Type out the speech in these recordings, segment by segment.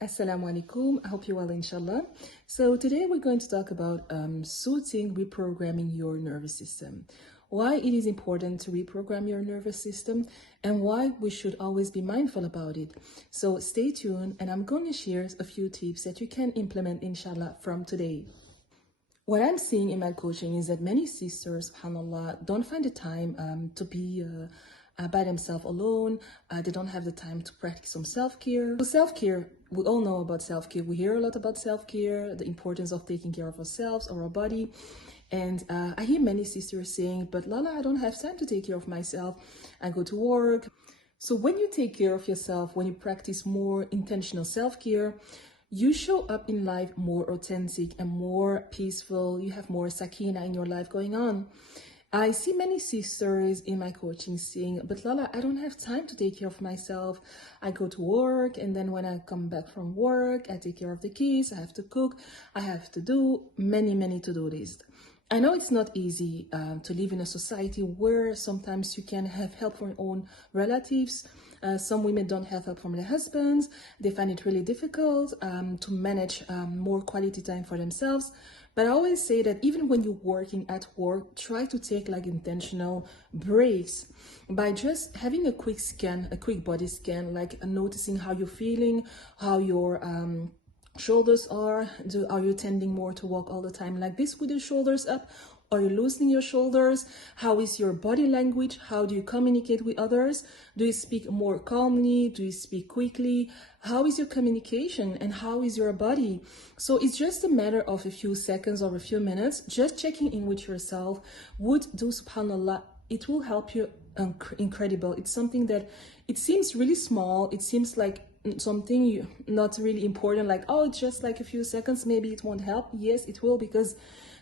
Assalamu alaikum. I hope you're well, inshallah. So today we're going to talk about soothing, reprogramming your nervous system. Why it is important to reprogram your nervous system and why we should always be mindful about it. So stay tuned and I'm going to share a few tips that you can implement, inshallah, from today. What I'm seeing in my coaching is that many sisters, subhanAllah, don't find the time to be by themselves alone. They don't have the time to practice some self-care. So self-care, we all know about self-care. We hear a lot about self-care, the importance of taking care of ourselves or our body. And I hear many sisters saying, but Lala, I don't have time to take care of myself. I go to work. So when you take care of yourself, when you practice more intentional self-care, you show up in life more authentic and more peaceful. You have more sakina in your life going on. I see many sisters in my coaching saying, but Lala, I don't have time to take care of myself. I go to work and then when I come back from work, I take care of the kids, I have to cook, I have to do many to-do lists. I know it's not easy to live in a society where sometimes you can have help from your own relatives. Some women don't have help from their husbands. They find it really difficult to manage more quality time for themselves. But I always say that even when you're working at work, try to take like intentional breaks by just having a quick scan, a quick body scan, like noticing how you're feeling, how your shoulders are you tending more to walk all the time like this with your shoulders up? Are you loosening your shoulders? How is your body language? How do you communicate with others? Do you speak more calmly? Do you speak quickly? How is your communication and how is your body? So it's just a matter of a few seconds or a few minutes. Just checking in with yourself would do, subhanallah, it will help you incredible. It's something that it seems really small. It seems like something not really important, like, oh, it's just like a few seconds, maybe it won't help. Yes, it will, because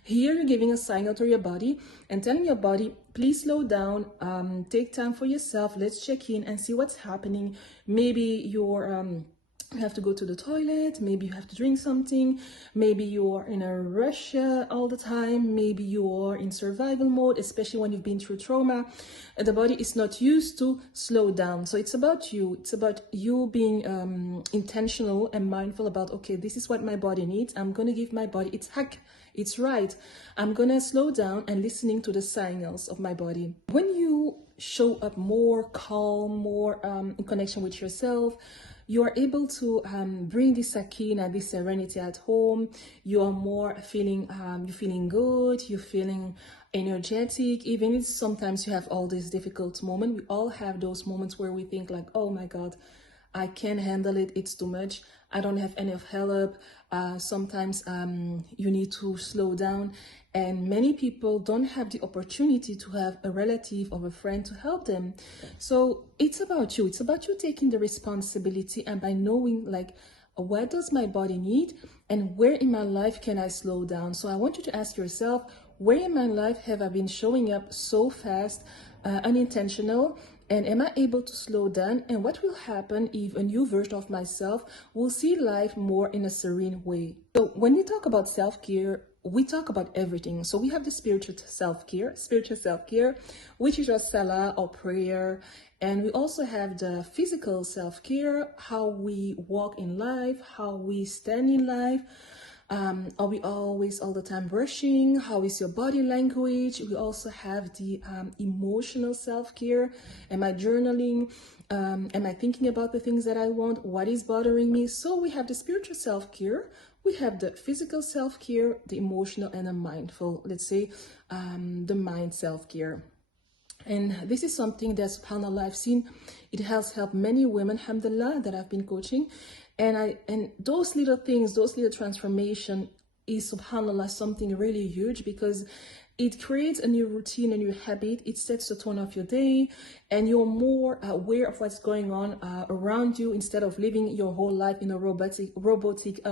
here you're giving a signal to your body and telling your body, please slow down, take time for yourself, let's check in and see what's happening. Maybe you're you have to go to the toilet, maybe you have to drink something, maybe you're in a rush all the time, maybe you're in survival mode, especially when you've been through trauma. The body is not used to slow down. So it's about you being intentional and mindful about, okay, this is what my body needs. I'm gonna give my body its hack. It's right. I'm gonna slow down and listening to the signals of my body. When you show up more calm, more in connection with yourself, you are able to bring this sakina, this serenity at home. You are more feeling, you're feeling good, you're feeling energetic. Even if sometimes you have all these difficult moments, we all have those moments where we think like, oh my God, I can't handle it, it's too much, I don't have enough help. Sometimes you need to slow down, and many people don't have the opportunity to have a relative or a friend to help them. So it's about you taking the responsibility, and by knowing like, what does my body need and where in my life can I slow down? So I want you to ask yourself, where in my life have I been showing up so fast, unintentional, and am I able to slow down? And what will happen if a new version of myself will see life more in a serene way? So when we talk about self-care, we talk about everything. So we have the spiritual self-care, which is our salah or prayer. And we also have the physical self-care, how we walk in life, how we stand in life. Are we always all the time rushing? How is your body language? We also have the emotional self-care. Am I journaling? Am I thinking about the things that I want? What is bothering me? So we have the spiritual self-care. We have the physical self-care, the emotional, and the mindful, let's say, the mind self-care. And this is something that, subhanAllah, I've seen, it has helped many women, alhamdulillah, that I've been coaching. And those little things, those little transformation is, subhanAllah, something really huge, because it creates a new routine, a new habit. It sets the tone of your day, and you're more aware of what's going on around you, instead of living your whole life in a robotic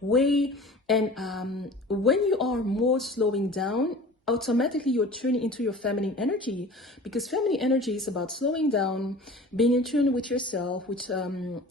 way. And when you are more slowing down, automatically you're tuning into your feminine energy, because feminine energy is about slowing down, being in tune with yourself, with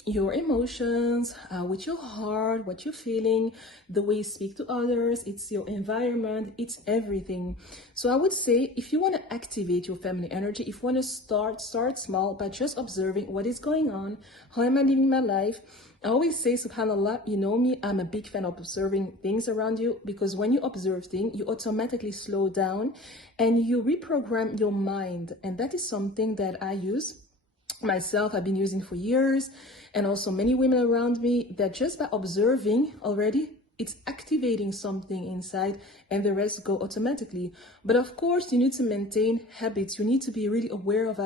your emotions, with your heart, what you're feeling, the way you speak to others. It's your environment, it's everything. So I would say, if you want to activate your feminine energy, if you want to start small by just observing what is going on, how am I living my life, I always say, subhanallah, you know me, I'm a big fan of observing things around you, because when you observe things, you automatically slow down and you reprogram your mind. And that is something that I use myself, I've been using for years, and also many women around me, that just by observing already, it's activating something inside, and the rest go automatically. But of course, you need to maintain habits. You need to be really aware of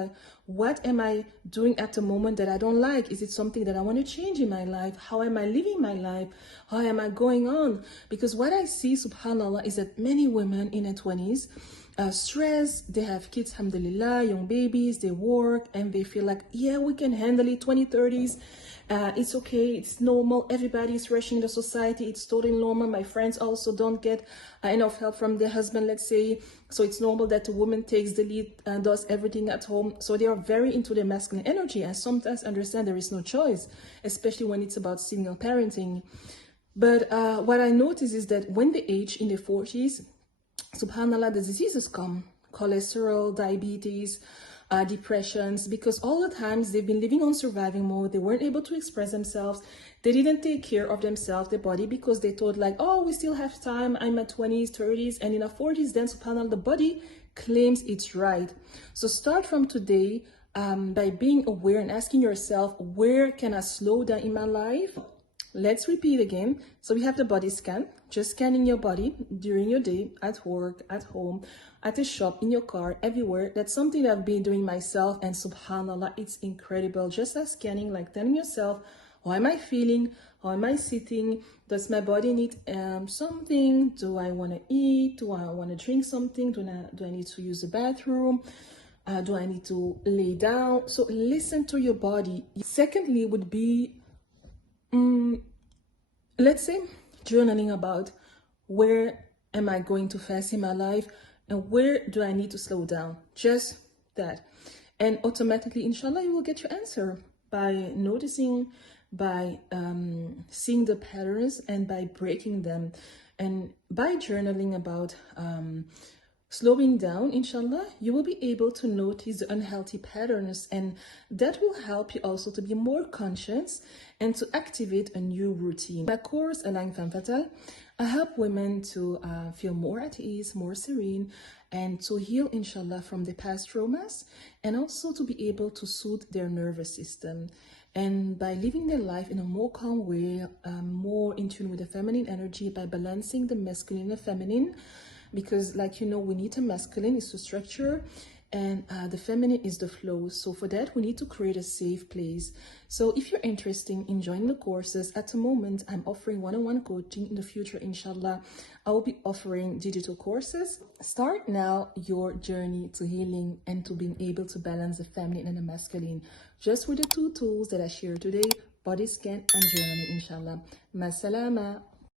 what am I doing at the moment that I don't like? Is it something that I want to change in my life? How am I living my life? How am I going on? Because what I see, subhanallah, is that many women in their 20s, stressed, they have kids, alhamdulillah, young babies, they work, and they feel like, yeah, we can handle it, 2030s. It's okay, it's normal, everybody's rushing the society, it's totally normal. My friends also don't get enough help from their husband, let's say, so it's normal that the woman takes the lead and does everything at home. So they are very into their masculine energy, and sometimes understand there is no choice, especially when it's about single parenting. But what I notice is that when they age in their 40s, subhanallah, the diseases come: cholesterol, diabetes, depressions, because all the times they've been living on surviving mode. They weren't able to express themselves. They didn't take care of themselves, their body, because they thought like, oh, we still have time. I'm at 20s, 30s, and in our 40s, then subhanallah, the body claims it's right. So start from today by being aware and asking yourself, where can I slow down in my life? Let's repeat again. So we have the body scan, just scanning your body during your day, at work, at home, at a shop, in your car, everywhere. That's something that I've been doing myself, and subhanallah, it's incredible. Just like scanning, like telling yourself, how am I feeling? How am I sitting? Does my body need something? Do I want to eat? Do I want to drink something? Do I need to use the bathroom? Do I need to lay down? So listen to your body. Secondly would be, let's say, journaling about where am I going too fast in my life and where do I need to slow down. Just that. And automatically, inshallah, you will get your answer by noticing, by seeing the patterns, and by breaking them. And by journaling about slowing down, inshallah, you will be able to notice the unhealthy patterns, and that will help you also to be more conscious and to activate a new routine. My course, Align Femme Fatale, I help women to feel more at ease, more serene, and to heal, inshallah, from the past traumas, and also to be able to soothe their nervous system. And by living their life in a more calm way, more in tune with the feminine energy, by balancing the masculine and the feminine, because like, you know, we need a masculine is the structure, and the feminine is the flow. So for that, we need to create a safe place. So if you're interested in joining the courses, at the moment, I'm offering one-on-one coaching. In the future, inshallah, I will be offering digital courses. Start now your journey to healing and to being able to balance the feminine and the masculine, just with the two tools that I shared today: body scan and journaling, inshallah. Ma salama.